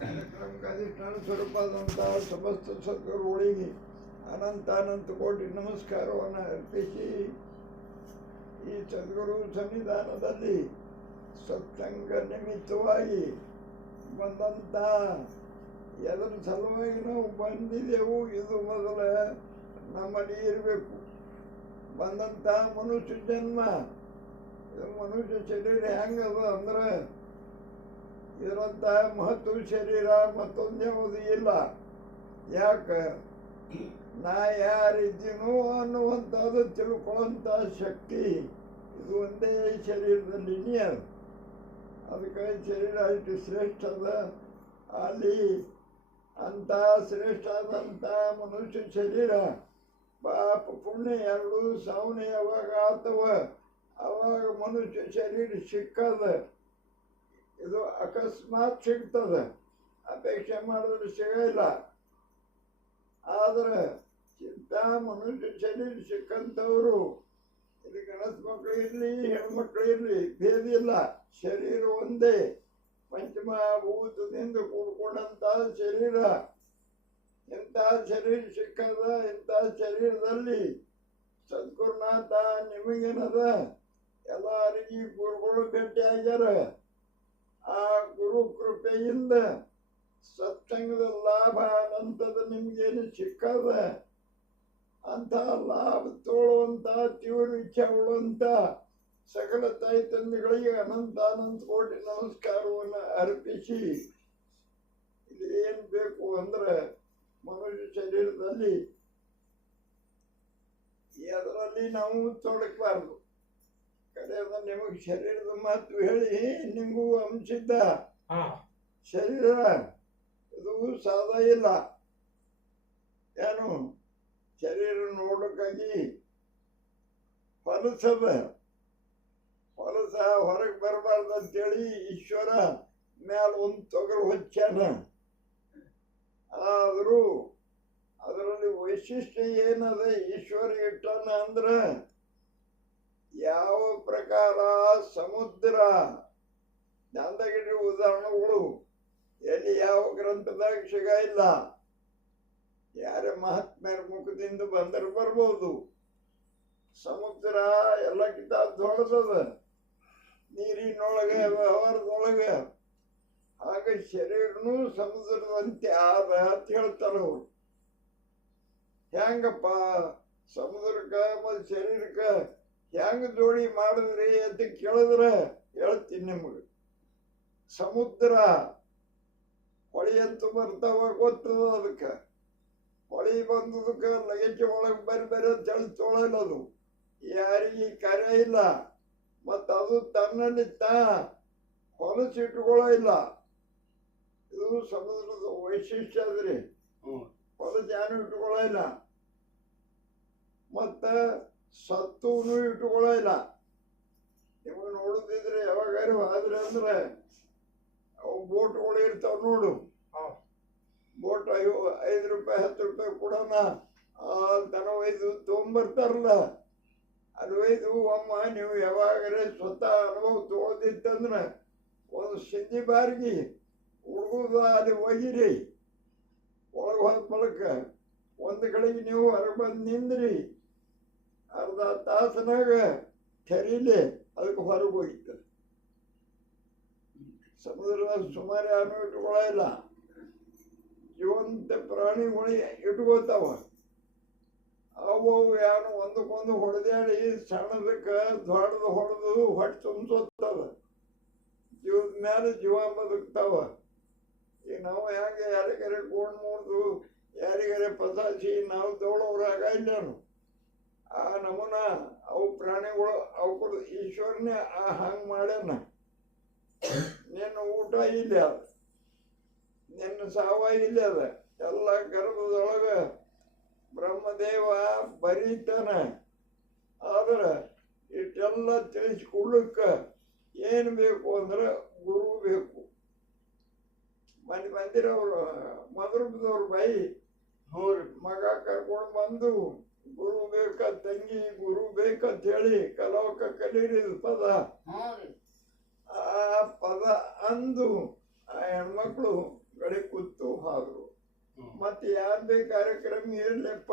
ಕಾರ್ಯಕ್ರಮಕ್ಕೆ ಅಧಿಷ್ಠಾನ ಸ್ವರೂಪದಂತಹ ಸಮಸ್ತ ಸದ್ಗುರುಗಳಿಗೆ ಅನಂತ ಕೋಟಿ ನಮಸ್ಕಾರವನ್ನು ಅರ್ಪಿಸಿ ಈ ಸದ್ಗುರು ಸನ್ನಿಧಾನದಲ್ಲಿ ಸತ್ಸಂಗ ನಿಮಿತ್ತವಾಗಿ ಬಂದಂಥ ಎದರ ಸಲುವಾಗಿ ನಾವು ಬಂದಿದ್ದೆವು ಇದು ಮೊದಲ ನಮ್ಮಲ್ಲಿ ಇರಬೇಕು. ಬಂದಂಥ ಮನುಷ್ಯ ಜನ್ಮ, ಇದು ಮನುಷ್ಯ ಶರೀರ ಹೆಂಗದ ಅಂದ್ರೆ ಇದರಂಥ ಮಹತ್ವ ಶರೀರ ಮತ್ತೊಂದು ಯಾವುದು ಇಲ್ಲ. ಯಾಕೆ ನಾ ಯಾರಿದ್ದೀನೋ ಅನ್ನುವಂಥದ್ದು ತಿಳ್ಕೊಳ್ಳುವಂಥ ಶಕ್ತಿ ಇದು ಒಂದೇ ಶರೀರದಲ್ಲಿ ಅದು. ಅದಕ್ಕೆ ಶರೀರ ಇಷ್ಟು ಶ್ರೇಷ್ಠ ಅದ. ಅಲ್ಲಿ ಅಂಥ ಶ್ರೇಷ್ಠ ಆದಂಥ ಮನುಷ್ಯ ಶರೀರ ಪಾಪ ಪುಣ್ಯ ಎರಡು ಸಾವನೆ ಯಾವಾಗ ಆತವ ಅವಾಗ ಮನುಷ್ಯ ಶರೀರ ಸಿಕ್ಕದ. ಇದು ಅಕಸ್ಮಾತ್ ಸಿಗ್ತದ, ಅಪೇಕ್ಷೆ ಮಾಡಿದ್ರೆ ಸಿಗಲ್ಲ. ಆದ್ರೆ ಇಂಥ ಮನುಷ್ಯ ಶರೀರ ಸಿಕ್ಕಂಥವ್ರು ಇಲ್ಲಿ ಗಣಸ ಮಕ್ಕಳು ಇರಲಿ ಹೆಣ್ಮಕ್ಳು ಇರಲಿ ಭೇದ ಇಲ್ಲ, ಶರೀರ ಒಂದೇ. ಪಂಚಮಭೂತದಿಂದ ಕೂಡ್ಕೊಂಡಂಥ ಶರೀರ. ಇಂಥ ಶರೀರ ಸಿಕ್ಕದ. ಇಂಥ ಶರೀರದಲ್ಲಿ ಸದ್ಗುರುನಾಥ ನಿಮಗೇನದ ಎಲ್ಲರಿಗೂ ಗುರುಗಳು ಭೇಟಿ ಆಗ್ಯಾರ. ಆ ಗುರು ಕೃಪೆಯಿಂದ ಸತ್ಸಂಗದ ಲಾಭ ಅನಂತದ ನಿಮಗೇನು ಸಿಕ್ಕದ. ಅಂಥ ಲಾಭ ತೋಳುವಂಥ ತೀವ್ರ ಇಚ್ಛೆ ಉಳ್ಳುವಂಥ ಸಕಲ ತಾಯಿ ತಂದೆಗಳಿಗೆ ಅನಂತ ಕೋಟಿ ನಮಸ್ಕಾರವನ್ನು ಅರ್ಪಿಸಿ ಇಲ್ಲಿ ಏನು ಬೇಕು ಅಂದ್ರೆ ಮನುಷ್ಯ ಶರೀರದಲ್ಲಿ ಅದರಲ್ಲಿ ನಾವು ತೊಡಕಬಾರ್ದು. ಕಡೆಯದ ನಿಮಗೆ ಶರೀರದ ಮಾತು ಹೇಳಿ ನಿಮಗೂ ಅಂಶಿದ್ದ ಶರೀರ ಇದು ಸಾದಾ ಇಲ್ಲ. ಏನು ಶರೀರ ನೋಡೋಕ್ಕಾಗಿ ಹೊಲಸದ ಹೊಲಸ ಹೊರಗೆ ಬರಬಾರ್ದು ಅಂತೇಳಿ ಈಶ್ವರ ಮ್ಯಾಲ ಒಂದು ತೊಗರು ಹೊಚ್ಚಾನ. ಆದರೂ ಅದರಲ್ಲಿ ವೈಶಿಷ್ಟ್ಯ ಏನದ ಈಶ್ವರ ಇಟ್ಟಾನ ಅಂದ್ರೆ ಯಾವ ಪ್ರಕಾರ ಸಮುದ್ರ ಜ್ಞಾನದಾಗಿರೋ ಉದಾಹರಣೆಗಳು ಎಲ್ಲಿ ಯಾವ ಗ್ರಂಥದಾಗ ಸಿಗ ಇಲ್ಲ. ಯಾರ ಮಹಾತ್ಮ್ಯರ ಮುಖದಿಂದ ಬಂದರೆ ಬರ್ಬೋದು. ಸಮುದ್ರ ಎಲ್ಲಕ್ಕಿಂತ ದೊಡ್ಡದದ, ನೀರಿನೊಳಗೆ ವ್ಯವಹಾರದೊಳಗೆ. ಆಗ ಶರೀರನೂ ಸಮುದ್ರದಂತೆ ಆದ ಅಂತ ಹೇಳ್ತಾರ ಅವ್ರು. ಹೆಂಗಪ್ಪ ಸಮುದ್ರಕ್ಕೆ ಮತ್ತು ಶರೀರಕ್ಕೆ ಹೆಂಗ ಜೋಡಿ ಮಾಡಿದ್ರಿ ಅಂತ ಕೇಳಿದ್ರೆ ಹೇಳ್ತೀನಿ ನಿಮಗೆ. ಸಮುದ್ರ ಹೊಳಿ ಅಂತ ಬರ್ತಾವ ಗೊತ್ತದ. ಅದಕ್ಕೆ ಹೊಳಿ ಬಂದದಕ್ಕೆ ಲಗೇಜ್ ಒಳಗೆ ಬೇರೆ ಅಂತೇಳಿ ತೊಳಲ್ಲ. ಅದು ಯಾರಿಗೆ ಕಾರ್ಯ ಇಲ್ಲ. ಮತ್ತು ಅದು ತನ್ನಲ್ಲಿ ಹೊಲಸಿಟ್ಟುಕೊಳ್ಳೋ ಇಲ್ಲ. ಇದು ಸಮುದ್ರದ ವೈಶಿಷ್ಟ್ಯ ಅದ್ರಿ. ಹೊಲಸು ಯಾನು ಇಟ್ಟುಕೊಳ್ಳೋ ಇಲ್ಲ. ಮತ್ತು ಸತ್ತುನು ಇಟ್ಟುಕೊಳ್ಳೋ ಇಲ್ಲ. ನಿಮಗೆ ನೋಡುದಿದ್ರೆ ಯಾವಾಗಾರು ಆದ್ರೆ ಅಂದ್ರೆ ಅವು ಬೋಟ್ಗಳು ಇರ್ತಾವ ನೋಡು. ಬೋಟ್ 5 ರೂಪಾಯಿ 10 ರೂಪಾಯಿ ಕೊಡೋಣ ದನ ಒಯ್ದು ತೊಗೊಂಬರ್ತಾರಲ್ಲ. ಅದು ಒಯ್ದು ಅಮ್ಮ ನೀವು ಯಾವಾಗರೇ ಸ್ವತಃ ಅನುಭವ ತಗೋದಿತ್ತಂದ್ರೆ ಒಂದು ಸಿದ್ಧಿ ಬಾರಿಗೆ ಹುಡುಗುದ ಅಲ್ಲಿ ಒಯ್ಯಿರಿ. ಒಳಗೆ ಹೋದ ಬಳಕ ಒಂದು ಕಡೆಗೆ ನೀವು ಹೊರಗೆ ಬಂದು ನಿಂದ್ರಿ. ಅರ್ಧ ತಾಸನಾಗ ತೆರೀಲಿ ಅದಕ್ಕೆ ಹೊರಗೆ ಹೋಗಿತ್ತು. ಸಮುದ್ರದ ಸುಮಾರು ಯಾರು ಇಟ್ಕೊಳ್ಳೋ ಇಲ್ಲ. ಜೀವಂತ ಪ್ರಾಣಿಗಳು ಇಟ್ಕೋತಾವ. ಅವು ಯಾರು ಒಂದಕ್ಕೊಂದು ಹೊಡೆದಾಡಿ ಸಣ್ಣದಕ್ಕೆ ದೊಡ್ಡದು ಹೊಡೆದು ಹೊಟ್ಟೆ ತುಂಬಿಸೋತ್ತವ. ಜೀವದ ಮೇಲೆ ಜೀವ ಬದುಕ್ತಾವ. ಈಗ ನಾವು ಹೆಂಗೆ ಯಾರಿಗಾರೆ ಗೋಣ್ ಮುರಿದು ಯಾರಿಗಾರೆ ಪಸಾಸಿ ನಾವು ದೌಡೋರಾಗ ಇಲ್ಲೇನು ಆ ನಮೂನ ಅವು ಪ್ರಾಣಿಗಳು ಅವಕ್ಕೂ ಈಶ್ವರನೇ ಹಂಗೆ ಮಾಡ್ಯಾನ. ನಿನ್ನ ಊಟ ಇಲ್ಲ ಅದ, ನಿನ್ನ ಸಾವ ಇಲ್ಲ ಅದ. ಎಲ್ಲ ಗರ್ಭದೊಳಗೆ ಬ್ರಹ್ಮದೇವ ಬರೀತಾನ. ಆದ್ರೆ ಇಷ್ಟೆಲ್ಲ ತಿಳಿಸ್ಕೊಡ್ಲಿಕ್ಕೆ ಏನು ಬೇಕು ಅಂದ್ರೆ ಗುರು ಬೇಕು. ಮಂದಿರವ್ರು ಮಧುರದವ್ರ ಬಾಯಿ ಮಗ ಕರ್ಕೊಂಡು ಬಂದು ಗುರು ಬೇಕ ತಂಗಿ ಗುರು ಬೇಕಂತ ಹೇಳಿ ಕಲವಕ ಕಲೀರಿ ಪದ. ಆ ಪದ ಅಂದು ಆ ಹೆಣ್ಮಕ್ಳು ಗಡಿ ಕೂತು ಹೋದ್ರು. ಮತ್ತೆ ಯಾರು ಬೇ ಕಾರ್ಯಕ್ರಮ ಇರ್ಲಪ್ಪ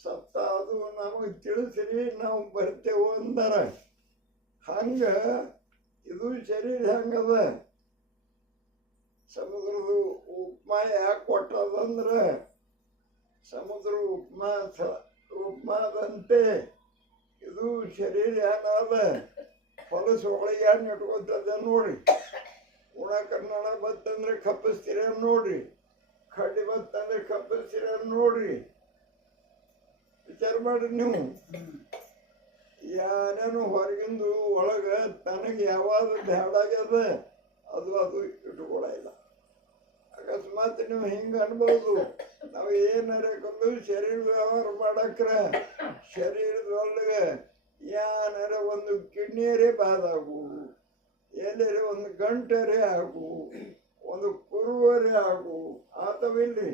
ಸತ್ತ ಅದು ನಮಗೆ ತಿಳಿಸ್ರಿ ನಾವು ಬರ್ತೇವೆ ಅಂದಾರ. ಹಂಗ ಇದು ಶರೀರ ಹೆಂಗದ? ಸಮುದ್ರದ ಉಪಮಾ ಯಾಕೆ ಕೊಟ್ಟದಂದ್ರ ಸಮುದ್ರ ಉಪಮಾದಂತೆ ಇದು ಶರೀರ ಏನಾದ ಹೊಲಸು ಒಳಗೆ ಏನು ಇಟ್ಕೊತದ ನೋಡ್ರಿ. ಉಣ ಕನ್ನಡ ಬತ್ತಂದ್ರೆ ಕಪ್ಪಿಸ್ತೀರ ನೋಡ್ರಿ, ಕಡ್ಡಿ ಬತ್ತಂದ್ರೆ ಕಪ್ಪಿಸ್ತೀರ ನೋಡ್ರಿ. ವಿಚಾರ ಮಾಡ್ರಿ ನೀವು. ಯಾರೇನು ಹೊರಗಿಂದು ಒಳಗ ತನಗೆ ಯಾವಾಗ ಬ್ಯಾಡಾಗ್ಯದ ಅದು ಇಟ್ಕೊಳಿಲ್ಲ. ಅಕಸ್ಮಾತ್ ನೀವು ಹಿಂಗೆ ಅನ್ಬೋದು, ನಾವು ಏನಾರ ಕೊಂಡು ಶರೀರ ವ್ಯವಹಾರ ಮಾಡಕ್ರ ಶರೀರದೊಳಗೆ ಏನಾರ ಒಂದು ಕಿಡ್ನಿಯರೇ ಬಾದಾಗು, ಎಲ್ಲರೇ ಒಂದು ಗಂಟರೇ ಆಗು, ಒಂದು ಕುರುವರೇ ಆಗು ಆತವಿಲ್ರಿ.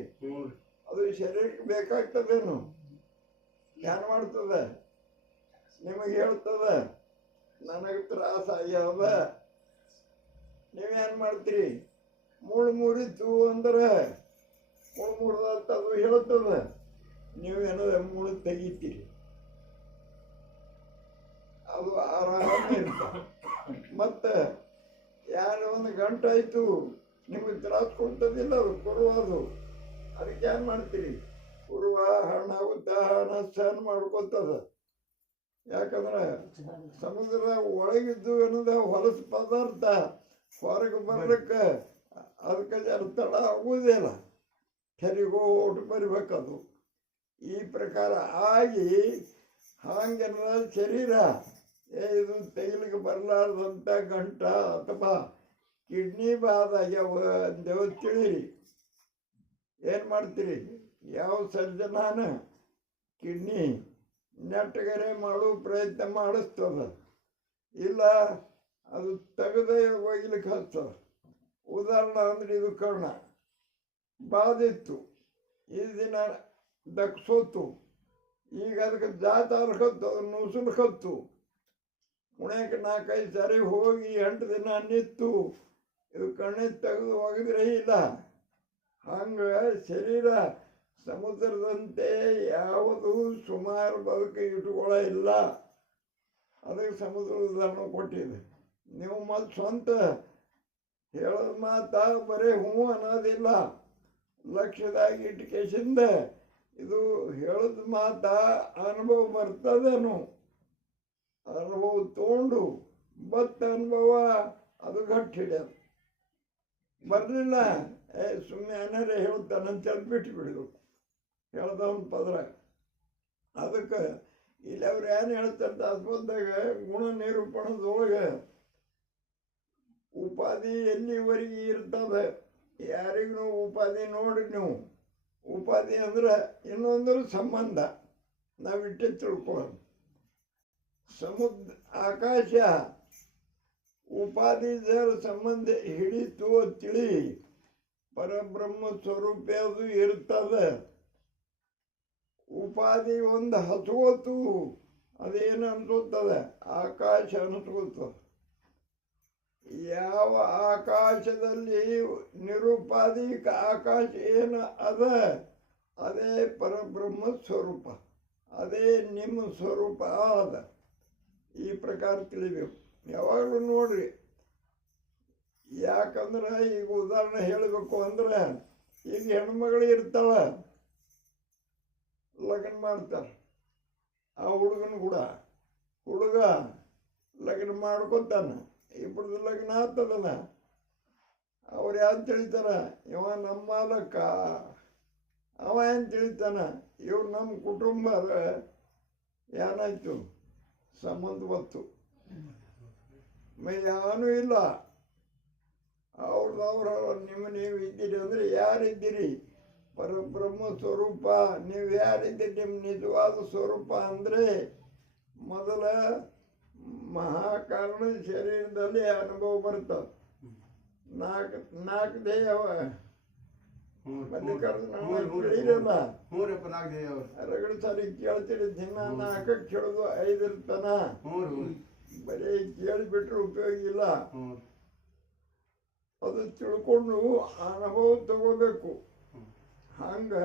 ಅದು ಶರೀರಕ್ಕೆ ಬೇಕಾಗ್ತದೇನು? ಏನ್ ಮಾಡ್ತದ? ನಿಮಗೆ ಹೇಳ್ತದ ನನಗೆ ತ್ರಾಸ ಆಗ್ಯಾವ. ನೀವೇನ್ ಮಾಡ್ತೀರಿ? ಮುರಿತು ಅಂದ್ರೆ ಮುರಿದಂತ ಅದು ಹೇಳ್ತದ, ನೀವೇನದ ಮುಳು ತೆಗಿತೀರಿ, ಅದು ಆರಾಮ ಇರ್ತದೆ. ಮತ್ತೆ ಯಾರು ಒಂದು ಗಂಟೆ ಆಯ್ತು ನಿಮಗೆ ತ್ರಾಸ ಕೊಡ್ತದಿಲ್ಲ, ಅದು ಕುರುವದು. ಅದಕ್ಕೆ ಏನ್ ಮಾಡ್ತೀರಿ? ಕುರುವ ಹಣ್ಣಾಗುತ್ತಾ ಹಣ ಸಹನ ಮಾಡ್ಕೊತದ. ಯಾಕಂದ್ರೆ ಸಮುದ್ರ ಒಳಗಿದ್ದು ಅನ್ನೋದ ಹೊಲಸು ಪದಾರ್ಥ ಹೊರಗೆ ಬರ್ಲಿಕ್ಕೆ ಅದಕ್ಕೆ ಜರ ತಡ ಆಗುವುದಿಲ್ಲ, ಕೆರಿಗೋಟು ಬರಿಬೇಕದು. ಈ ಪ್ರಕಾರ ಆಗಿ ಹಾಗೆಲ್ಲ ಶರೀರ ಇದು ತೆಗಿಲಿಕ್ಕೆ ಬರಲಾರ್ದಂಥ ಗಂಟ ಅಥವಾ ಕಿಡ್ನಿ ಬಾದಾಗ್ಯಾವ ಅಂದೇವು ತಿಳಿರಿ. ಏನು ಮಾಡ್ತೀರಿ? ಯಾವ ಸರ್ಜನಾನ ಕಿಡ್ನಿ ನೆಟ್ಟಗರೆ ಮಾಡೋ ಪ್ರಯತ್ನ ಮಾಡಿಸ್ತದ, ಇಲ್ಲ ಅದು ತೆಗೆದೇ ಒಯ್ಲಿಕ್ಕೆ ಹಚ್ತದ. ಉದಾಹರಣೆ ಅಂದ್ರೆ ಇದು ಕರ್ಣ ಬಾದಿತ್ತು, ಈ ದಿನ ದಕ್ಸೋತು, ಈಗ ಅದಕ್ಕೆ ಜಾತ ಹತ್ತು, ಅದನ್ನು ನುಸುಲ್ಕತ್ತು. ಉಣ್ಯಕ್ಕೆ 4-5 ಸಾರಿ ಹೋಗಿ 8 ದಿನ ನಿತ್ತು ಇದು ಕಣ್ಣೆ ತೆಗೆದು ಒಗೆದ್ರೆ ಇಲ್ಲ. ಹಂಗೆ ಶರೀರ ಸಮುದ್ರದಂತೆ ಯಾವುದು ಸುಮಾರು ಬದುಕು ಇಟ್ಕೊಳ್ಳೋ ಇಲ್ಲ. ಅದಕ್ಕೆ ಸಮುದ್ರ ಉದಾಹರಣೆ ಕೊಟ್ಟಿದೆ. ನೀವು ಮತ್ತು ಸ್ವಂತ ಹೇಳೋದು ಮಾತಾ ಬರೀ ಹ್ಞೂ ಅನ್ನೋದಿಲ್ಲ, ಲಕ್ಷ್ಯದಾಗಿ ಇಟ್ಕೇಶಿಂದ ಇದು ಹೇಳೋದು ಮಾತಾ ಅನುಭವ ಬರ್ತದೇನು, ಅನುಭವ ತಗೊಂಡು ಬತ್ತ ಅನುಭವ ಅದು ಗಟ್ಟಿ ಹಿಡಿಯೋದು. ಬರಲಿಲ್ಲ ಸುಮ್ಮನೆ ಏನಾರೇ ಹೇಳ್ತಾನಂತೇಳಿ ಬಿಟ್ಟು ಬಿಡೋದು, ಹೇಳ್ದವನ ಪದ್ರ. ಅದಕ್ಕೆ ಇಲ್ಲಿ ಅವ್ರು ಏನು ಹೇಳ್ತಾರೆ ದಾಸಬೋಧದಾಗ ಗುಣ ನಿರೂಪಣದೊಳಗೆ ಉಪಾಧಿ ಎಲ್ಲಿವರೆಗೆ ಇರ್ತದೆ ಯಾರಿಗೂ ಉಪಾಧಿ ನೋಡಿ ನೀವು. ಉಪಾಧಿ ಅಂದ್ರೆ ಇನ್ನೊಂದ್ರ ಸಂಬಂಧ ನಾವಿಟ್ಟೆ ತಿಳ್ಕೊಳ್ಳೋದು. ಸಮುದ್ರ ಆಕಾಶ ಉಪಾಧಿ ಜರ ಸಂಬಂಧ ಹಿಡಿತು ತಿಳಿ ಪರಬ್ರಹ್ಮ ಸ್ವರೂಪ ಅದು ಇರ್ತದೆ. ಉಪಾಧಿ ಒಂದು ಹಚ್ಕೋತು ಅದೇನು ಅನ್ಸುತ್ತದೆ? ಆಕಾಶ ಅನ್ಸ್ಕೊತದೆ. ಯಾವ ಆಕಾಶದಲ್ಲಿ ನಿರುಪಾಧಿಕ ಆಕಾಶ ಏನು ಅದ ಅದೇ ಪರಬ್ರಹ್ಮ ಸ್ವರೂಪ, ಅದೇ ನಿಮ್ಮ ಸ್ವರೂಪ ಅದ. ಈ ಪ್ರಕಾರ ತಿಳಿಬೇಕು ಯಾವಾಗಲೂ ನೋಡ್ರಿ. ಯಾಕಂದ್ರೆ ಈಗ ಉದಾಹರಣೆ ಹೇಳಬೇಕು ಅಂದ್ರೆ ಈಗ ಹೆಣ್ಮಗಳು ಇರ್ತಾಳ, ಲಗ್ನ ಮಾಡ್ತಾರೆ. ಆ ಹುಡುಗನ ಕೂಡ ಹುಡುಗ ಲಗ್ನ ಮಾಡ್ಕೊತಾನ, ಇಬ್ಬರದು ಲಗ್ನ ಆಗ್ತದಲ್ಲ. ಅವ್ರು ಯಾರು ತಿಳಿತಾರ? ಇವ ನಮ್ಮ ಮಾಲಕ್ಕ, ಅವ ಏನು ತಿಳಿತಾನ? ಇವ್ರು ನಮ್ಮ ಕುಟುಂಬ ಏನಾಯ್ತು ಸಂಬಂಧ ಬತ್ತು ಏನೂ ಇಲ್ಲ. ಅವ್ರದವ್ರು ನೀವು ಇದ್ದೀರಿ ಅಂದರೆ ಯಾರಿದ್ದೀರಿ? ಪರಬ್ರಹ್ಮ ಸ್ವರೂಪ. ನೀವು ಯಾರಿದ್ದೀರಿ? ನಿಮ್ಮ ನಿಜವಾದ ಸ್ವರೂಪ ಅಂದರೆ ಮೊದಲ ಮಹಾಕಾರಣ ಶರೀರದಲ್ಲಿ ಅನುಭವ ಬರ್ತದೆ. ನಾಲ್ಕು ದೇಹ ರಗಡ ಸಾರಿ ಕೇಳ್ತೀರಿ, ದಿನ 4 ಕೇಳೋದು 5 ಇರ್ತಾನ. ಬರೀ ಕೇಳಿಬಿಟ್ರೆ ಉಪಯೋಗ ಇಲ್ಲ. ಅದು ತಿಳ್ಕೊಂಡು ಅನುಭವ ತಗೋಬೇಕು. ಹಂಗೆ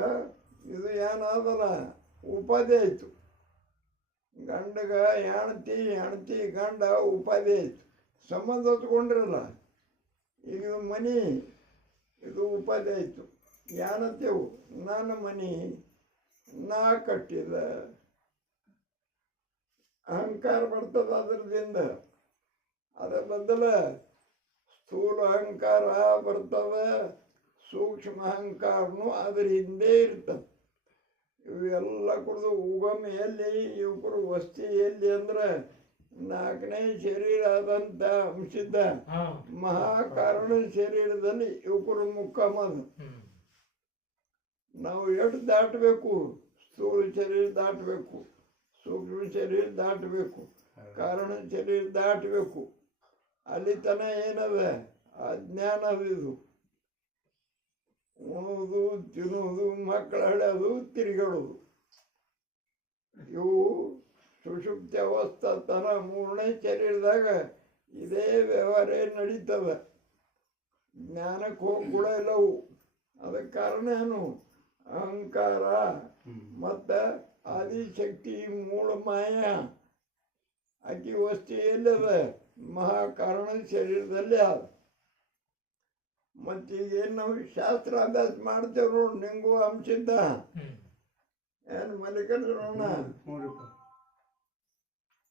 ಇದು ಏನಾದಲ್ಲ ಉಪಾಧಿ ಆಯಿತು. ಗಂಡಗ ಹೆಣ್ತಿ ಗಂಡ ಉಪಾಧಿ ಆಯಿತು. ಸಂಬಂಧ ಹೊತ್ಕೊಂಡಿರಲ್ಲ. ಈಗ ಇದು ಮನೆ, ಇದು ಉಪಾಧಿ ಆಯಿತು. ಏನಂತೇವು, ನನ್ನ ಮನೆ ನಾ ಕಟ್ಟಿದ. ಅಹಂಕಾರ ಬರ್ತದ ಅದರದಿಂದ. ಅದರ ಬದಲ ಸ್ಥೂಲ ಅಹಂಕಾರ ಬರ್ತದೆ, ಸೂಕ್ಷ್ಮ ಅಹಂಕಾರನು ಅದ್ರ ಹಿಂದೆ ಇರ್ತದೆ. ಇವೆಲ್ಲ ಕುಡಿದು ಉಗಮ ಎಲ್ಲಿ, ಯುವಕರು ವಸ್ತಿ ಎಲ್ಲಿ ಅಂದ್ರೆ ನಾಲ್ಕನೇ ಶರೀರ ಆದಂತ ಅಂಶದ ಮಹಾಕಾರಣ ಶರೀರದಲ್ಲಿ ಯುವಕರು ಮುಕ್ಕಮದು. ನಾವು ಎಷ್ಟು ದಾಟಬೇಕು, ಸ್ಥೂಲ ಶರೀರ ದಾಟಬೇಕು, ಸೂಕ್ಷ್ಮ ಶರೀರ ದಾಟಬೇಕು, ಕಾರಣ ಶರೀರ ದಾಟಬೇಕು. ಅಲ್ಲಿ ತನ ಏನದ ಅಜ್ಞಾನ. ಇದು ಉಣೋದು, ತಿನ್ನೋದು, ಮಕ್ಕಳು ಹಳೆಯೋದು, ತಿರುಗಾಡೋದು, ಇವು ಸುಷುಪ್ತಿ ಅವಸ್ಥಾ ತನ ಮೂರನೇ ಶರೀರದಾಗ ಇದೇ ವ್ಯವಹಾರ ನಡೀತದ. ಜ್ಞಾನಕ್ಕೆ ಹೋಗಿ ಕೂಡ ಇಲ್ಲವು. ಅದಕ್ಕೆ ಕಾರಣ ಏನು, ಅಹಂಕಾರ ಮತ್ತು ಆದಿಶಕ್ತಿ ಮೂಲ ಮಾಯ. ಆಕಿ ವಸ್ತು ಎಲ್ಲದ ಮಹಾಕಾರಣ ಶರೀರದಲ್ಲಿ ಅದ. ಮತ್ತೀಗೇನು ನಾವು ಶಾಸ್ತ್ರ ಅಭ್ಯಾಸ ಮಾಡ್ತೇವೆ ನೋಡಿ, ನಿಂಗೂ ಅಂಶಿದ್ದ ಏನು ಮಲ್ಲಿಕಾರ್ಜುನಣ್ಣ,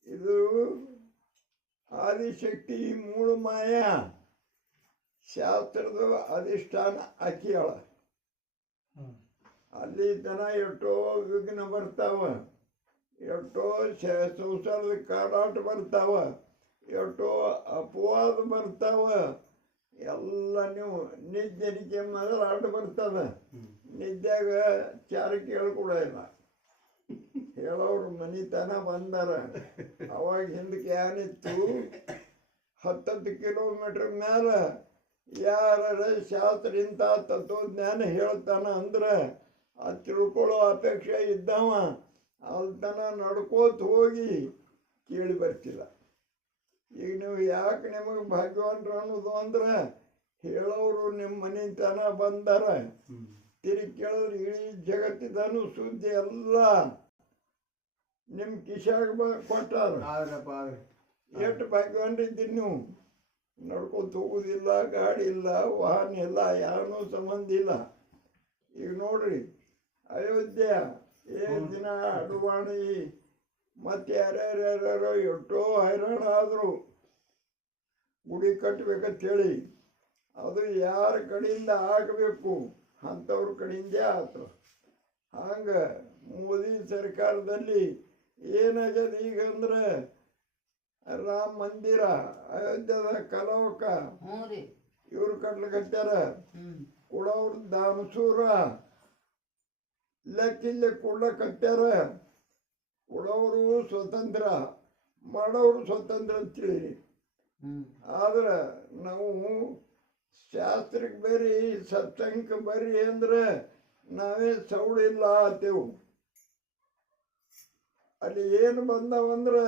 ಇದು ಆದಿಶಕ್ತಿ ಮೂಲ ಮಾಯ. ಶಾಸ್ತ್ರದ ಅಧಿಷ್ಠಾನ ಆಕಿಯಾಳ. ಅಲ್ಲಿ ತನ ಎಷ್ಟೋ ವಿಘ್ನ ಬರ್ತಾವ, ಎಷ್ಟೋ ಸಂಸಾರದ ಕಾಡಾಟ ಬರ್ತಾವ, ಎಷ್ಟೋ ಅಪವಾದ ಬರ್ತಾವ. ಎಲ್ಲ ನೀವು ನಿದ್ದೆನಿಕೆ ಮೊದಲು ಆಟ ಬರ್ತದ. ನಿದ್ದಾಗ ಚಾರಕ್ಕೆ ಹೇಳ್ಕೊಡ ಇಲ್ಲ, ಹೇಳೋರು ಮನಿತನ ಬಂದಾರ. ಅವಾಗ ಹಿಂದಕ್ಕೆ ಏನಿತ್ತು, 10 ಕಿಲೋಮೀಟರ್ ಮೇಲೆ ಯಾರ ಶಾಸ್ತ್ರ ಇಂಥ ತತ್ವಜ್ಞಾನ ಹೇಳ್ತಾನ ಅಂದ್ರೆ ಅದು ತಿಳ್ಕೊಳ್ಳೋ ಅಪೇಕ್ಷೆ ಇದ್ದವ ಅಲ್ತನ ನಡ್ಕೋತ ಹೋಗಿ ಕೇಳಿ ಬರ್ತಿಲ್ಲ. ಈಗ ನೀವು ಯಾಕೆ ನಿಮಗೆ ಭಾಗ್ಯವಂತರು ಅನ್ನೋದು ಅಂದ್ರೆ ಹೇಳೋರು ನಿಮ್ಮ ಮನೆ ತನ ಬಂದಾರ. ತಿರುಗಿ ಕೇಳಿದ್ರೆ ಇಡೀ ಜಗತ್ತಿದನು ಸುದ್ದಿ ಎಲ್ಲ ನಿಮ್ಮ ಕಿಶಾಗ ಕೊಟ್ಟಾರ. ಎಷ್ಟು ಭಾಗ್ಯವಂತಿದ್ದೀರಿ ನೀವು. ನಡ್ಕೊತ ಹೋಗುದಿಲ್ಲ, ಗಾಡಿ ಇಲ್ಲ, ವಾಹನ ಇಲ್ಲ, ಯಾರನ್ನೂ ಸಂಬಂಧ ಇಲ್ಲ. ಈಗ ನೋಡ್ರಿ, ಅಯೋಧ್ಯೆ ದಿನ ಅಡುವಾಣಿ ಮತ್ತು ಯಾರ್ಯಾರ್ಯಾರೋ ಎಷ್ಟೋ ಹೈರಾಣ ಆದರು ಗುಡಿ ಕಟ್ಟಬೇಕಂತೇಳಿ. ಅದು ಯಾರ ಕಡೆಯಿಂದ ಆಗಬೇಕು ಅಂಥವ್ರ ಕಡೆಯಿಂದೇ ಆಯ್ತು. ಹಂಗೆ ಮೋದಿ ಸರ್ಕಾರದಲ್ಲಿ ಏನಾಗ್ಯದ ಈಗ ಅಂದ್ರೆ, ರಾಮ ಮಂದಿರ ಅಯೋಧ್ಯದ ಕಲವಕ ಇವ್ರು ಕಟ್ಲಿಕತ್ಯಾರ. ಕೊಡೋರು ದಾನಸೂರ ಲೆಕ್ಕಿಲ್ಲ ಕೊಡ್ಲಕತ್ಯಾರ. ಕೊಡೋರು ಸ್ವತಂತ್ರ, ಮಾಡೋರು ಸ್ವತಂತ್ರ ಅಂತೇಳಿ. ಆದ್ರೆ ನಾವು ಶಾಸ್ತ್ರಕ್ಕೆ ಬರ್ರಿ, ಸತ್ಸಂಗಕ್ಕೆ ಬರ್ರಿ ಅಂದ್ರೆ ನಾವೇ ಸೌಳಿಲ್ಲ ಆತೇವು. ಅಲ್ಲಿ ಏನು ಬಂದವಂದ್ರೆ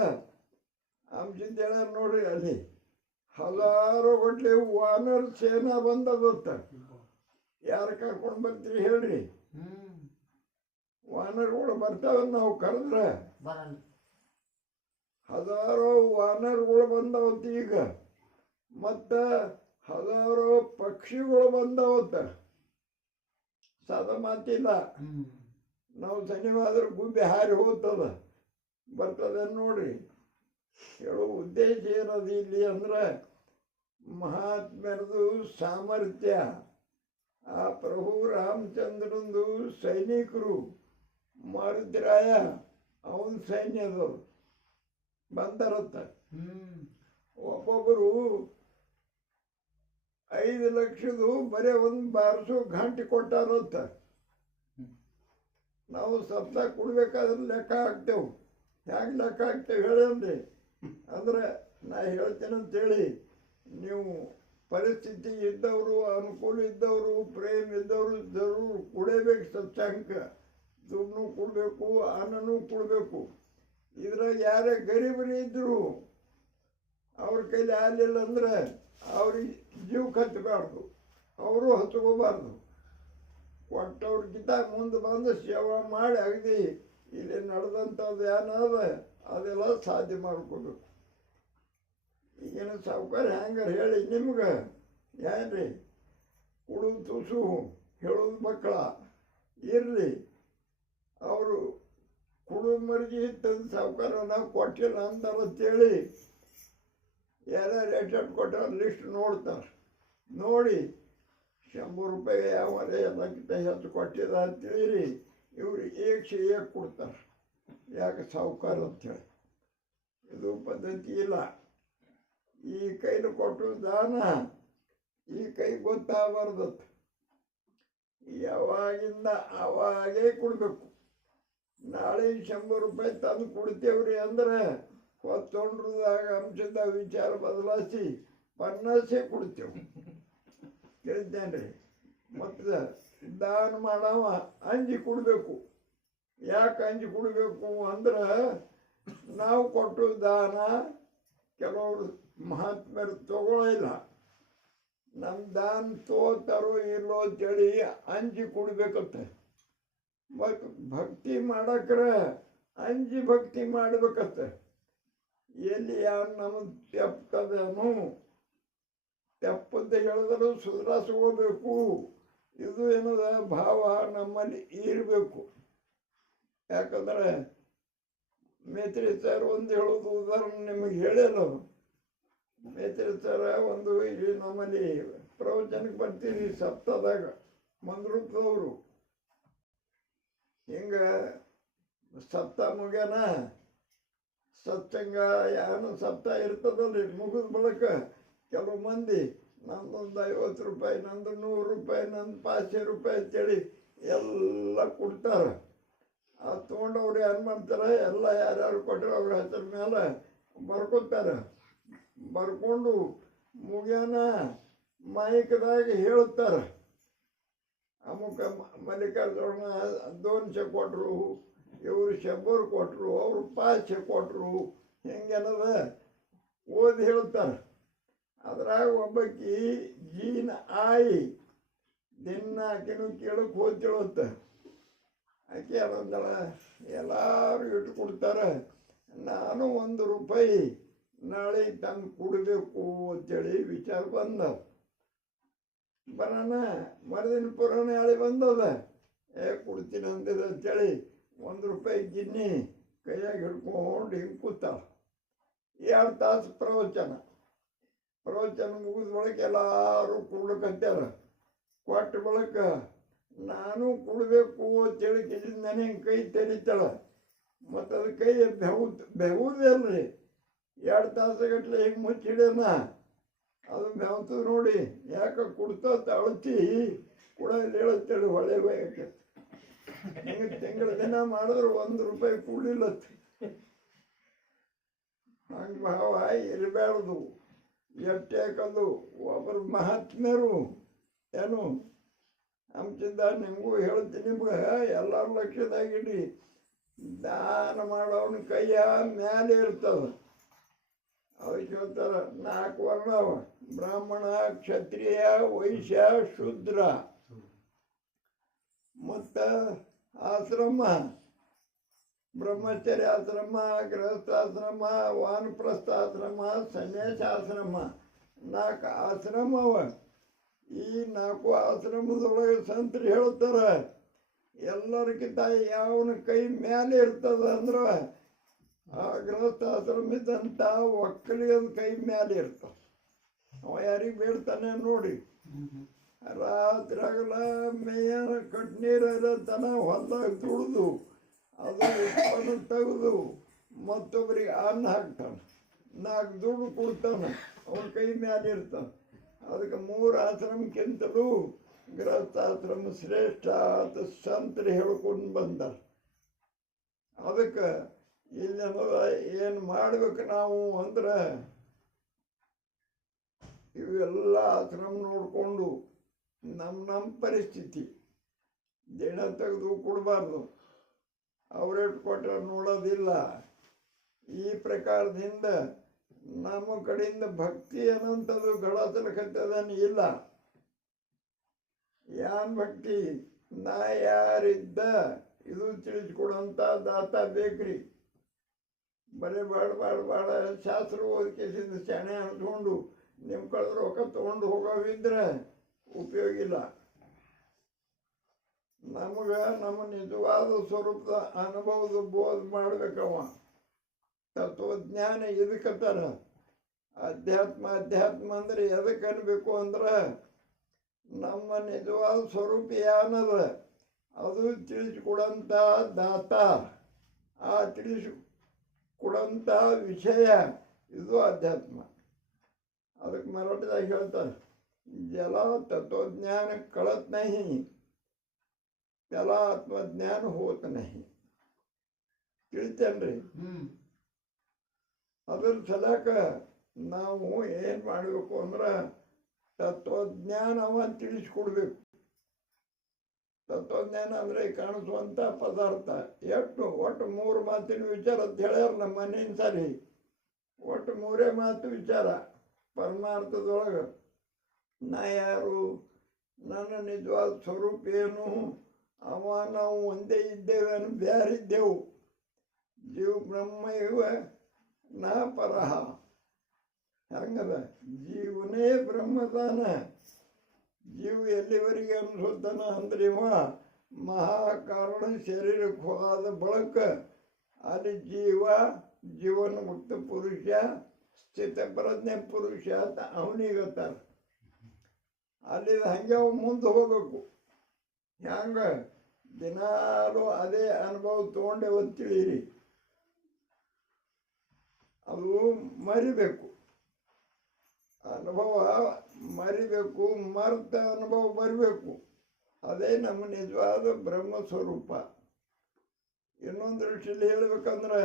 ಅಂಶದ ಹೇಳ ನೋಡ್ರಿ, ಅಲ್ಲಿ ಹಲವಾರು ಗಟ್ಲೆ ವಾನರ ಸೇನಾ ಬಂದದತ್ತ. ಯಾರು ಕರ್ಕೊಂಡು ಬರ್ತೀರಿ ಹೇಳ್ರಿ? ವಾನರಗಳು ಬರ್ತಾವ, ನಾವು ಕರೆದ್ರೆ ಹಲವಾರು ವಾನರಗಳು ಬಂದವತ್ತ. ಈಗ ಮತ್ತು ಹಲವಾರು ಪಕ್ಷಿಗಳು ಬಂದವತ್ತ. ಸದ ಮಾತಿಲ್ಲ, ನಾವು ಶನಿವಾರ ಗುಬ್ಬಿ ಹಾರಿ ಹೋಗ್ತದ ಬರ್ತದೆ ನೋಡ್ರಿ. ಹೇಳೋ ಉದ್ದೇಶ ಏನದು ಇಲ್ಲಿ ಅಂದ್ರೆ, ಮಹಾತ್ಮರದು ಸಾಮರ್ಥ್ಯ. ಆ ಪ್ರಭು ರಾಮಚಂದ್ರಂದು ಸೈನಿಕರು, ಮಾರುತಿರಾಯ ಅವನ ಸೈನ್ಯದವರು ಬಂದಾರತ್ತ. ಒಬ್ಬೊಬ್ಬರು 5 ಲಕ್ಷದು ಬರೀ ಒಂದು ಬಾರಿಸೋ ಗಂಟೆ ಕೊಟ್ಟಾರತ್ತ. ನಾವು ಸಪ್ತ ಕೊಡ್ಬೇಕಾದ್ರೆ ಲೆಕ್ಕ ಹಾಕ್ತೇವೆ. ಹೇಗೆ ಲೆಕ್ಕ ಹಾಕ್ತೇವೆ ಹೇಳಿ ಅಂದ್ರೆ, ನಾ ಹೇಳ್ತೇನೆ ಅಂತೇಳಿ ನೀವು ಪರಿಸ್ಥಿತಿ ಇದ್ದವರು, ಅನುಕೂಲ ಇದ್ದವರು, ಪ್ರೇಮ ಇದ್ದವರು ಜರೂರು ಕೊಡಬೇಕು. ಸತ್ಸಂಗ ದುಡ್ಡು ಕೊಡಬೇಕು, ಅನ್ನನೂ ಕೊಡಬೇಕು. ಇದ್ರಾಗ ಯಾರೇ ಗರೀಬರು ಇದ್ರು ಅವ್ರ ಕೈಲಿ ಆಗಲಿಲ್ಲ ಅಂದರೆ ಅವ್ರಿಗೆ ಜೀವಕ್ಕೆ ಹಚ್ಚಬಾರ್ದು, ಅವರು ಹಚ್ಕೋಬಾರ್ದು. ಕೊಟ್ಟವ್ರಿಗಿಂತ ಮುಂದೆ ಬಂದು ಸೇವೆ ಮಾಡಿ ಅಗದಿ ಇಲ್ಲಿ ನಡೆದಂಥದ್ದು ಏನದ ಅದೆಲ್ಲ ಸಾಧ್ಯ ಮಾಡ್ಕೋಬೇಕು. ಈಗಿನ ಸಾವುಕಾರ ಹೆಂಗಾರ ಹೇಳಿ ನಿಮ್ಗೆ ಏನ್ರಿ ಕುಡಿದು ತುಸು ಹೇಳೋದು ಮಕ್ಕಳ ಇರಲಿ, ಅವರು ಕುಡಿದು ಮರ್ಗಿ ತಂದು ಸಾವುಕಾರ ನಾವು ಕೊಟ್ಟಿಲ್ಲ ಅಂತಾರ ಅಂತೇಳಿ ಯಾರ್ಯಾರು ಎಷ್ಟು ಕೊಟ್ಟಾರ ಲಿಸ್ಟ್ ನೋಡ್ತಾರೆ. ನೋಡಿ 100 ರೂಪಾಯಿ ಯಾವ ಎಲ್ಲಕ್ಕಿಂತ ಹೆಚ್ಚು ಕೊಟ್ಟಿದ ಅಂತೇಳಿ ಇವ್ರು ಏಕ್ ಕೊಡ್ತಾರೆ. ಯಾಕೆ ಸಾವುಕಾರ ಅಂಥೇಳಿ ಇದು ಪದ್ಧತಿ ಇಲ್ಲ. ಈ ಕೈಲಿ ಕೊಟ್ಟು ದಾನ ಈ ಕೈ ಗೊತ್ತಾಗಬಾರ್ದತ್ತು. ಯಾವಾಗಿಂದ ಅವಾಗೇ ಕೊಡಬೇಕು. ನಾಳೆ 100 ರೂಪಾಯಿ ತಂದು ಕೊಡ್ತೇವ್ರಿ ಅಂದ್ರೆ ಹೊತ್ತೊಂಡ್ರದಾಗ ಅಂಶದ ವಿಚಾರ ಬದಲಾಯಿಸಿ 50 ಕೊಡ್ತೇವೆ. ಕೇಳ್ತೇನೆ ರೀ. ಮತ್ತು ದಾನ ಮಾಡವ ಅಂಜಿ ಕೊಡಬೇಕು. ಯಾಕೆ ಅಂಜಿ ಕೊಡಬೇಕು ಅಂದ್ರೆ ನಾವು ಕೊಟ್ಟು ದಾನ ಕೆಲವರು ಮಹಾತ್ಮರು ತಗೊಳ್ಳಿಲ್ಲ. ನಮ್ಮ ದಾನ ತೋತಾರೋ ಇಲ್ಲೋ ಅಂತೇಳಿ ಅಂಜಿ ಕೊಡ್ಬೇಕತ್ತೆ. ಮತ್ತು ಭಕ್ತಿ ಮಾಡಕ್ರೆ ಅಂಜಿ ಭಕ್ತಿ ಮಾಡ್ಬೇಕತ್ತೆ. ಎಲ್ಲಿ ಯಾರು ನಮಗೆ ತೆಪ್ಪದೇನು ತೆಪ್ಪದ್ದು ಹೇಳಿದ್ರು ಸುಧಾರಿಸ್ಕೋಬೇಕು. ಇದು ಏನದ ಭಾವ ನಮ್ಮಲ್ಲಿ ಇರಬೇಕು. ಯಾಕಂದರೆ ಮೇತ್ರಿ ಸರ್ ಒಂದು ಹೇಳೋದು ಉದಾಹರಣೆ ನಿಮಗೆ ಹೇಳಿಲ್ಲ. ಮೇತ್ರಿ ಸರ ಒಂದು ಇಲ್ಲಿ ನಮ್ಮಲ್ಲಿ ಪ್ರವಚನಕ್ಕೆ ಬರ್ತೀರಿ ಸಪ್ತಾಹದಾಗ ಮಂದ್ರೂಪದವರು. ಹಿಂಗೆ ಸಪ್ತಾಹ ಮುಗ್ಯಾನ ಸತ್ಸಂಗ ಏನು ಸಪ್ತಾಹ ಇರ್ತದಲ್ರಿ, ಮುಗಿದ ಬಳಿಕ ಕೆಲವು ಮಂದಿ ನಂದೊಂದು 50 ರೂಪಾಯಿ, ನಂದು 100 ರೂಪಾಯಿ, ನಂದು 500 ರೂಪಾಯಿ ಅಂತೇಳಿ ಎಲ್ಲ ಕೊಡ್ತಾರೆ. ಅದು ತೊಗೊಂಡವ್ರು ಏನು ಮಾಡ್ತಾರೆ, ಎಲ್ಲ ಯಾರ್ಯಾರು ಕೊಟ್ಟರೆ ಅವ್ರ ಹೆಸರ ಮೇಲೆ ಬರ್ಕೊತಾರೆ. ಬರ್ಕೊಂಡು ಮುಗಿಯಾನ ಮೈಕದಾಗ ಹೇಳ್ತಾರೆ, ಅಮುಕ ಮಲ್ಲಿಕಾರ್ಜುನ 200 ಕೊಟ್ಟರು, ಇವರು 100 ಕೊಟ್ಟರು, ಅವರು 500 ಕೊಟ್ಟರು, ಹಿಂಗೇನದ ಓದಿ ಹೇಳ್ತಾರೆ. ಅದ್ರಾಗ ಒಬ್ಬಾಕಿ ಜೀನ ಆಯಿ ದಿನ ಆಕಿನೂ ಕೇಳಕ್ಕೆ ಹೋಗ್ತಿಳತ್ತ. ಆಕೆ ಏನಂದಳ, ಎಲ್ಲರೂ ಇಟ್ಟು ಕೊಡ್ತಾರೆ, ನಾನು 1 ರೂಪಾಯಿ ನಾಳೆ ತಂದು ಕೊಡಬೇಕು ಅಂತೇಳಿ ವಿಚಾರ ಬಂದ. ಬರೋಣ ಮರದಿನ ಪುರಾಣ ಹೇಳಿ ಬಂದದ. ಕೊಡ್ತೀನಿ ಅಂದಿದ ಅಂತೇಳಿ 1 ರೂಪಾಯಿ ಗಿನ್ನಿ ಕೈಯಾಗ ಹಿಡ್ಕೊಂಡು ಹಿಂಗೆ ಕೂತಾಳ. 2 ತಾಸು ಪ್ರವಚನ ಮುಗಿದ ಬಳಿಕ ಎಲ್ಲರೂ ಕೊಡ್ಲಿಕ್ಕಂತಾರ. ಕೊಟ್ಟ ಬಳಿಕ ನಾನು ಕೊಡಬೇಕು ಅಂತೇಳಿ ಕಿಸಿಂದಾನೆ ಹಿಂಗೆ ಕೈ ತೆರಿತಾಳೆ. ಮತ್ತು ಅದು ಕೈ ಬೆವುದಲ್ರಿ 2 ತಾಸುಗಟ್ಟಲೆ ಹಿಂಗೆ ಮುಚ್ಚಿಡ್ಯಾನ. ಅದು ಬೆವತದ ನೋಡಿ, ಯಾಕೆ ಕೊಡ್ತಾ ಅಳತಿ ಕೂಡ ಹೇಳತ್ತೇಳಿ ಹೊಳೆ ಬಯಕೆ ಹಿಂಗೆ ತಿಂಗಳ ದಿನ ಮಾಡಿದ್ರೆ 1 ರೂಪಾಯಿ ಕೂಡಿಲ್ಲತ್ತ. ಹಂಗೆ ಭಾವ ಇರಬಾರ್ದು. ಎಟ್ಟೇಕದು ಒಬ್ಬರು ಮಹಾತ್ಮರು ಏನು ಅಂಶದ ನಿಮಗೂ ಹೇಳ್ತೀನಿ. ನಿಮ್ಗೆ ಎಲ್ಲರ ಲಕ್ಷ್ಯದಾಗಿಡಿ, ದಾನ ಮಾಡೋವನ ಕೈಯ ಮ್ಯಾಲೆ ಇರ್ತದೆ. ಅದಕ್ಕೆ ಹೇಳ್ತಾರೆ 4 ವರ್ಣ ಅವ: ಬ್ರಾಹ್ಮಣ, ಕ್ಷತ್ರಿಯ, ವೈಶ್ಯ, ಶೂದ್ರ. ಮತ್ತು ಆಶ್ರಮ, ಬ್ರಹ್ಮಚರ್ಯಾಶ್ರಮ, ಗೃಹಸ್ಥಾಶ್ರಮ, ವಾನಪ್ರಸ್ಥಾಶ್ರಮ, ಸನ್ಯಾಸಾಶ್ರಮ. 4 ಆಶ್ರಮ ಅವ. ಈ 4 ಆಶ್ರಮದೊಳಗೆ ಸಂತರು ಹೇಳ್ತಾರೆ, ಎಲ್ಲರಿಗಿಂತ ಯಾವನ ಕೈ ಮೇಲೆ ಇರ್ತದ ಅಂದ್ರೆ ಆ ಗೃಹಸ್ಥಾಶ್ರಮದಂಥ ಒಕ್ಕಲಿಗನ ಕೈ ಮೇಲೆ ಇರ್ತದೆ. ಅವ ಯಾರಿಗೆ ಬೇಡ್ತಾನೆ ನೋಡಿ. ರಾತ್ರಿ ಆಗಲ ಮೇಯನ ಕಟ್ನೀರ ತನ ಹೊಲ್ದಾಗ ದುಡಿದು ಅದು ಉತ್ಪನ್ನ ತೆಗೆದು ಮತ್ತೊಬ್ಬರಿಗೆ ಅನ್ನ ಹಾಕ್ತಾನೆ, 4 ದುಡ್ಡು ಕೊಡ್ತಾನೆ, ಅವನ ಕೈ ಮೇಲೆ ಇರ್ತಾನೆ. ಅದಕ್ಕೆ 3 ಆಶ್ರಮಕ್ಕಿಂತಲೂ ಗೃಹಸ್ಥಾಶ್ರಮ ಶ್ರೇಷ್ಠ ಅಂತ ಸಂತರು ಹೇಳ್ಕೊಂಡು ಬಂದಾರೆ. ಅದಕ್ಕೆ ಇಲ್ಲಿ ಏನು ಮಾಡ್ಬೇಕು ನಾವು ಅಂದ್ರೆ ಇವೆಲ್ಲ ಆಶ್ರಮ ನೋಡಿಕೊಂಡು ನಮ್ಮ ಪರಿಸ್ಥಿತಿ ದಿನ ತೆಗೆದು ಕೊಡಬಾರ್ದು. ಅವರೇಟು ಕೊಟ್ಟರೆ ನೋಡೋದಿಲ್ಲ. ಈ ಪ್ರಕಾರದಿಂದ ನಮ್ಮ ಕಡೆಯಿಂದ ಭಕ್ತಿ ಅನ್ನೋಂಥದ್ದು ಗಳಸಲಕತ್ತದನ್ ಇಲ್ಲ. ಯಾನ್ ಭಕ್ತಿ? ನಾ ಯಾರಿದ್ದ ಇದು ತಿಳಿಸ್ಕೊಡಂತ ದಾತ ಬೇಕ್ರಿ. ಬರೀ ಬಾಳ ಶಾಸ್ತ್ರ ಓದಿಕೆಸಿಂದ ಶಾಣೆ ಅನ್ಕೊಂಡು ನಿಮ್ಮ ಕಳೆದ ರೊಕ್ಕ ತೊಗೊಂಡು ಹೋಗೋವಿದ್ರೆ ಉಪಯೋಗ ಇಲ್ಲ. ನಮಗೆ ನಮ್ಮ ನಿಜವಾದ ಸ್ವರೂಪದ ಅನುಭವದ ಬೋಧ ಮಾಡ್ಬೇಕವ. ತತ್ವಜ್ಞಾನ ಎದಕ್ಕತ್ತಾರ? ಅಧ್ಯಾತ್ಮ ಅಂದ್ರೆ ಎದಕ್ಕೆ ಅನ್ಬೇಕು ಅಂದ್ರೆ ನಮ್ಮ ನಿಜವಾದ ಸ್ವರೂಪ ಏನದ ಅದು ತಿಳಿಸಿಕೊಡಂಥ ದಾತ, ಆ ತಿಳಿಸಿಕೊಡಂಥ ವಿಷಯ ಇದು ಅಧ್ಯಾತ್ಮ. ಅದಕ್ಕೆ ಮರಾಠಿದಾಗ ಹೇಳ್ತಾರೆ, ಜಲ ತತ್ವಜ್ಞಾನ ಕಳತ್ ನಹಿ, ಜಲ ಆತ್ಮಜ್ಞಾನ ಹೋತ್ ನಹಿ. ತಿಳಿತೇನ್ರಿ? ಅದ್ರ ಸಲಕ ನಾವು ಏನು ಮಾಡಬೇಕು ಅಂದ್ರೆ ತತ್ವಜ್ಞಾನವ ತಿಳಿಸ್ಕೊಡ್ಬೇಕು. ತತ್ವಜ್ಞಾನ ಅಂದರೆ ಕಾಣಿಸುವಂಥ ಪದಾರ್ಥ. ಒಟ್ಟು 3 ಮಾತಿನ ವಿಚಾರ ಅಂತ ಹೇಳ್ಯಾರ ನಮ್ಮ ಮನೆಯಿಂದ ಸರಿ. ಒಟ್ಟು 3 ಮಾತು ವಿಚಾರ ಪರಮಾರ್ಥದೊಳಗೆ. ನಾ ಯಾರು, ನನ್ನ ನಿಜವಾದ ಸ್ವರೂಪ ಏನು, ಅವ ನಾವು ಒಂದೇ ಇದ್ದೇವೆ ಅನ್ನೋ ಬ್ಯಾರಿದ್ದೆವು. ಜೀವ ಬ್ರಹ್ಮ ಇವ ನಾ ಪರಹ. ಹಂಗದ, ಜೀವನೇ ಬ್ರಹ್ಮದಾನ. ಜೀವ ಎಲ್ಲಿವರೆಗೆ ಅನ್ಸುತ್ತಾನ ಅಂದ್ರೆ ಇವ ಮಹಾಕಾರಣ ಶರೀರಕ್ಕೆ ಹೋದ ಬಳಕ ಅಲ್ಲಿ ಜೀವನ ಮುಕ್ತ ಪುರುಷ, ಸ್ಥಿತಪ್ರಜ್ಞೆ ಪುರುಷ ಅಂತ ಅವನಿಗತ್ತಾರ. ಅಲ್ಲಿ ಹಂಗೆ ಅವ ಮುಂದೆ ಹೋಗ್ಬೇಕು. ಹ್ಯಾಂಗ ದಿನಾಲು ಅದೇ ಅನುಭವ ತೊಗೊಂಡೆ ತಿಳಿಯಿರಿ. ಅದು ಮರಿಬೇಕು, ಅನುಭವ ಮರಿಬೇಕು, ಮರ್ತ ಅನುಭವ ಬರಬೇಕು. ಅದೇ ನಮ್ಮ ನಿಜವಾದ ಬ್ರಹ್ಮ ಸ್ವರೂಪ. ಇನ್ನೊಂದು ದೃಷ್ಟಿಯಲ್ಲಿ ಹೇಳ್ಬೇಕಂದ್ರೆ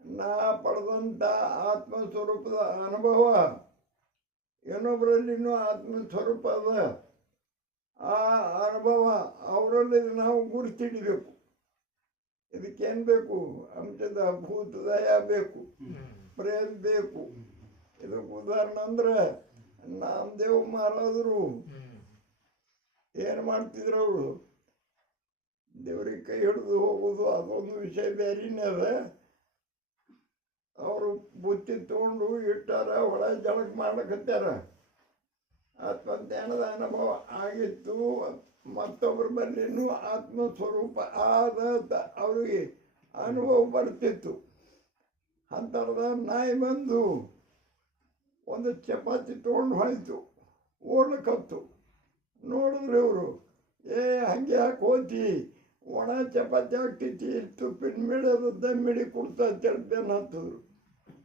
ನಾ ಪಡೆದಂಥ ಆತ್ಮಸ್ವರೂಪದ ಅನುಭವ ಇನ್ನೊಬ್ಬರಲ್ಲಿನೂ ಆತ್ಮಸ್ವರೂಪ ಅದ. ಆ ಅನುಭವ ಅವರಲ್ಲಿ ನಾವು ಗುರುತಿಡಬೇಕು. ಇದಕ್ಕೇನು ಬೇಕು? ಅಂಶದ ಭೂತದಯ ಬೇಕು, ಪ್ರೇಮ ಬೇಕು. ಇದಕ್ಕೆ ಉದಾಹರಣೆ ಅಂದ್ರೆ ನಾಮದೇವ್ ಮಹಾರಾಜರು ಏನು ಮಾಡ್ತಿದ್ರು? ಅವರು ದೇವ್ರಿಗೆ ಕೈ ಹಿಡಿದು ಹೋಗೋದು ಅದೊಂದು ವಿಷಯ ಬೇರೆನೇ ಅದ. ಅವರು ಬುತ್ತಿ ತಗೊಂಡು ಇಟ್ಟಾರ, ಒಳಗೆ ಜಳಕ ಮಾಡ್ಲಕತ್ಯಾರ. ಆತ್ಮಜ್ಞಾನದ ಅನುಭವ ಆಗಿತ್ತು. ಮತ್ತೊಬ್ಬರ ಬಲ್ಲಿನೂ ಆತ್ಮಸ್ವರೂಪ ಆದ ಅವ್ರಿಗೆ ಅನುಭವ ಬರ್ತಿತ್ತು. ಅಂತರದ ನಾಯಿ ಬಂದು ಒಂದು ಚಪಾತಿ ತೊಗೊಂಡು ಹೋಯ್ತು, ಓಡ್ಲಕತ್ತು. ನೋಡಿದ್ರು ಇವರು, ಹಂಗೆ ಯಾಕೆ ಹೋತಿ, ಒಣ ಚಪಾತಿ ಆಗ್ತೈತಿ, ತುಪ್ಪಿನ ಮಿಡಿ ಅದು ದಮ್ಮಿಡಿ ಕೊಡ್ತಾ ಬೆನ್ನು ಹತ್ತಿದ್ರು.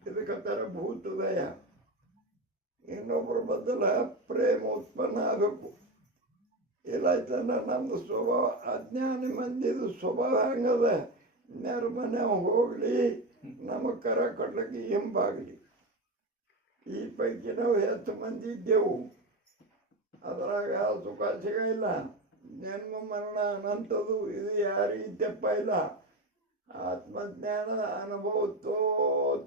ಇದಕ್ಕತ್ತಾರ ಭೂತದಯ. ಇನ್ನೊಬ್ಬರ ಬದಲ ಪ್ರೇಮ ಉತ್ಪನ್ನ ಆಗಬೇಕು. ಇಲ್ಲಾಯ್ತಂದ್ರೆ ನಮ್ಮದು ಸ್ವಭಾವ, ಅಜ್ಞಾನಿ ಮಂದಿದು ಸ್ವಭಾವ ಹಂಗದ. ನೆರಮನೆ ಹೋಗಲಿ, ನಮಗೆ ಕರ ಕಟ್ಲಿಕ್ಕೆ ಹಿಂಬಾಗಲಿ. ಈ ಪೈಕಿ ನಾವು ಹೆಚ್ಚು ಮಂದಿ ಇದ್ದೆವು. ಅದರಾಗ ಸುಖ ಸಿಗಲ್ಲ. ಜನ್ಮ ಮರಣ ಅನಂತದು, ಇದು ಯಾರಿಗಿದ್ದಪ್ಪ ಇಲ್ಲ. ಆತ್ಮಜ್ಞಾನ ಅನುಭವ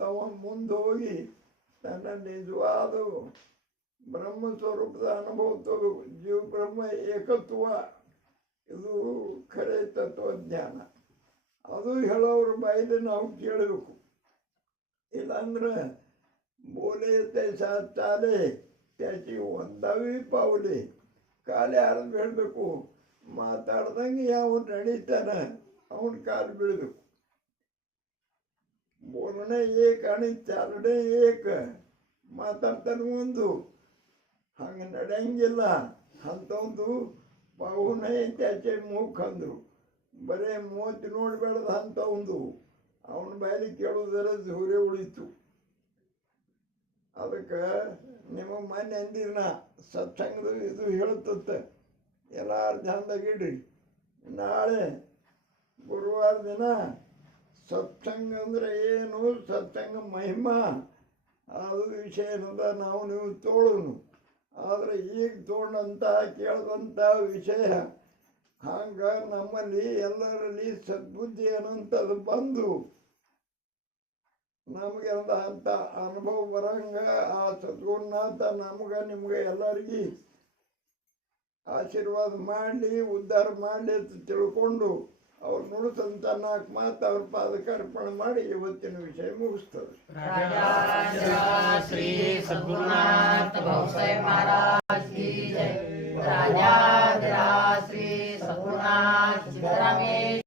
ತಗೊಂಡು ಮುಂದೆ ಹೋಗಿ ತನ್ನ ನಿಜವಾದ ಬ್ರಹ್ಮ ಸ್ವರೂಪದ ಅನುಭವ ತಗೋಬೇಕು. ಜೀವ ಬ್ರಹ್ಮ ಏಕತ್ವ, ಇದು ಖರೆ ತತ್ವಜ್ಞಾನ. ಅದು ಹೇಳೋರ ಬಾಯಿಲಿ ನಾವು ಕೇಳಬೇಕು. ಇಲ್ಲಾಂದ್ರೆ ಬೋಲೆ ಚಾಲೆ त्याची ಒಂದವಿ ಪಾವಲಿ, ಕಾಲು ಯಾರು ಬೀಳಬೇಕು. ಮಾತಾಡ್ದಂಗೆ ಯಾವ ನಡೀತಾನೆ ಅವನ ಕಾಲು ಬೀಳಬೇಕು. बोलणे एक आणि चालणे एक. ಮಾತಾಡ್ತಾನೆ ಒಂದು, ಹಂಗೆ ನಡೆಯಂಗಿಲ್ಲ ಅಂತಂದು ಪಾಹುನೇ ತ್ಯಾಚೆ ಮೂಕ್ ಅಂದರು. ಬರೇ ಮೂವತ್ತು ನೋಡಬೇಡದ ಅಂತ ಒಂದು ಅವನ ಬಾಯಲ್ಲಿ ಕೇಳೋದರ ಸೂರ್ಯ ಉಳಿತು. ಅದಕ್ಕೆ ನಿಮಗೆ ಮೊನ್ನೆ ಅಂದಿನ ಸತ್ಸಂಗದ ಇದು ಹೇಳ್ತತ್ತೆ, ಎಲ್ಲಾರು ಧ್ಯಾನದಾಗಿಡ್ರಿ. ನಾಳೆ ಗುರುವಾರ ದಿನ ಸತ್ಸಂಗ ಅಂದರೆ ಏನು, ಸತ್ಸಂಗ ಮಹಿಮಾ ಅದು ವಿಷಯ ಏನದ ನಾವು ನೀವು ತೋಳನು. ಆದರೆ ಈಗ ತೊಗೊಂಡಂಥ ಕೇಳಿದಂಥ ವಿಷಯ ಹಂಗೆ ನಮ್ಮಲ್ಲಿ ಎಲ್ಲರಲ್ಲಿ ಸದ್ಬುದ್ಧಿ ಅನ್ನೋಂಥದ್ದು ಬಂದು ನಮಗೆ ಅಂತ ಅನುಭವ ಬರಂಗ ಆ ಸದ್ಗುರುನಾಥ ನಮ್ಗೆ ನಿಮ್ಗೆ ಎಲ್ಲರಿಗೂ ಆಶೀರ್ವಾದ ಮಾಡಲಿ, ಉದ್ಧಾರ ಮಾಡಲಿ ಅಂತ ತಿಳ್ಕೊಂಡು ಅವ್ರು ನುಡಿಸಂತ 4 ಮಾತು ಅವ್ರ ಪಾದಕ್ಕೆ ಅರ್ಪಣೆ ಮಾಡಿ ಇವತ್ತಿನ ವಿಷಯ ಮುಗಿಸ್ತದೆ. श्री सद्गुरुनाथ भाऊसाहेब महाराज की जय. राजा